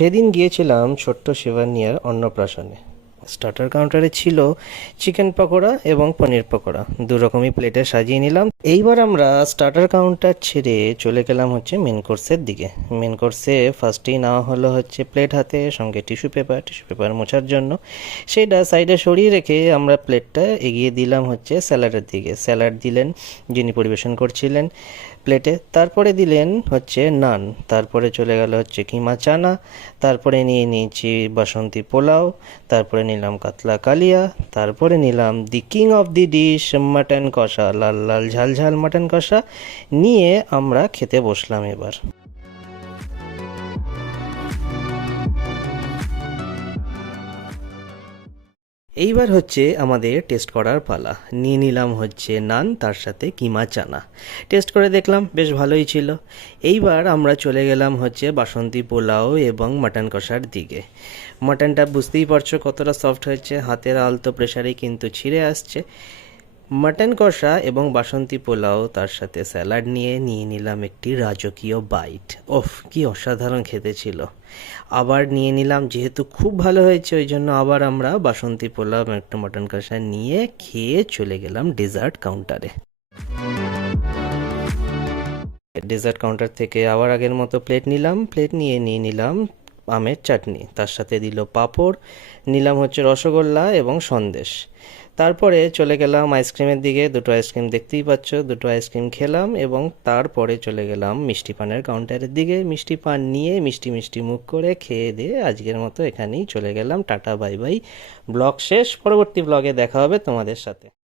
সেদিন গিয়েছিলাম ছোট্ট শিবানিয়ার অন্নপ্রাশনে। স্টার্টার কাউন্টারে ছিল চিকেন পকোড়া এবং পনির পকোড়া, দু রকমই প্লেটে সাজিয়ে নিলাম। এইবার আমরা স্টার্টার কাউন্টার ছেড়ে চলে গেলাম হচ্ছে মেন কোর্সের দিকে। মেন কোর্সে ফার্স্টেই নেওয়া হলো হচ্ছে প্লেট হাতে, সঙ্গে টিস্যু পেপার মোছার জন্য। সেটা সাইডে সরিয়ে রেখে আমরা প্লেটটা এগিয়ে দিলাম হচ্ছে স্যালাডের দিকে। স্যালাড দিলেন যিনি পরিবেশন করছিলেন প্লেটে, তারপরে দিলেন হচ্ছে নান, তারপরে চলে গেল হচ্ছে কিমা চানা, তারপরে নিয়ে নিয়েছি বাসন্তী পোলাও, তারপরে নিলাম কাতলা কালিয়া, তারপরে নিলাম the king of the dish mutton কষা, লাল লাল ঝাল ঝাল মাটন কষা নিয়ে আমরা খেতে বসলাম। এবার এইবার হচ্ছে আমাদের টেস্ট করার পালা। নিয়ে নিলাম হচ্ছে নান, তার সাথে কিমা চানা। টেস্ট করে দেখলাম বেশ ভালোই ছিল। এইবার আমরা চলে গেলাম হচ্ছে বাসন্তী পোলাও এবং মাটন কষার দিকে। মাটনটা বুঝতেই পারছো কতটা সফট হয়েছে, হাতের আলতো প্রেশারেই কিন্তু ছিঁড়ে আসছে। মাটন কষা এবং বাসন্তী পোলাও, তার সাথে স্যালাড নিয়ে নিলাম একটি রাজকীয় বাইট। ওফ, কি অসাধারণ খেতে ছিল। আবার নিয়ে নিলাম, যেহেতু খুব ভালো হয়েছে ওই জন্য আবার আমরা বাসন্তী পোলাও এবং একটু মাটন কষা নিয়ে খেয়ে চলে গেলাম ডেজার্ট কাউন্টারে। ডেজার্ট কাউন্টার থেকে আবার আগের মতো প্লেট নিলাম। প্লেট নিয়ে নিলাম আমের চাটনি, তার সাথে দিল পাঁপড়, নিলাম হচ্ছে রসগোল্লা এবং সন্দেশ। তারপরে চলে গেলাম আইসক্রিমের দিকে। দুটো আইসক্রিম দেখতেই পাচ্ছ, দুটো আইসক্রিম খেলাম এবং তারপরে চলে গেলাম মিষ্টি পানের কাউন্টারের দিকে। মিষ্টি পান নিয়ে মিষ্টি মিষ্টি মুখ করে খেয়ে দিয়ে আজকের মতো এখানেই চলে গেলাম। টাটা বাই বাই, ব্লগ শেষ। পরবর্তী ব্লগে দেখা হবে তোমাদের সাথে।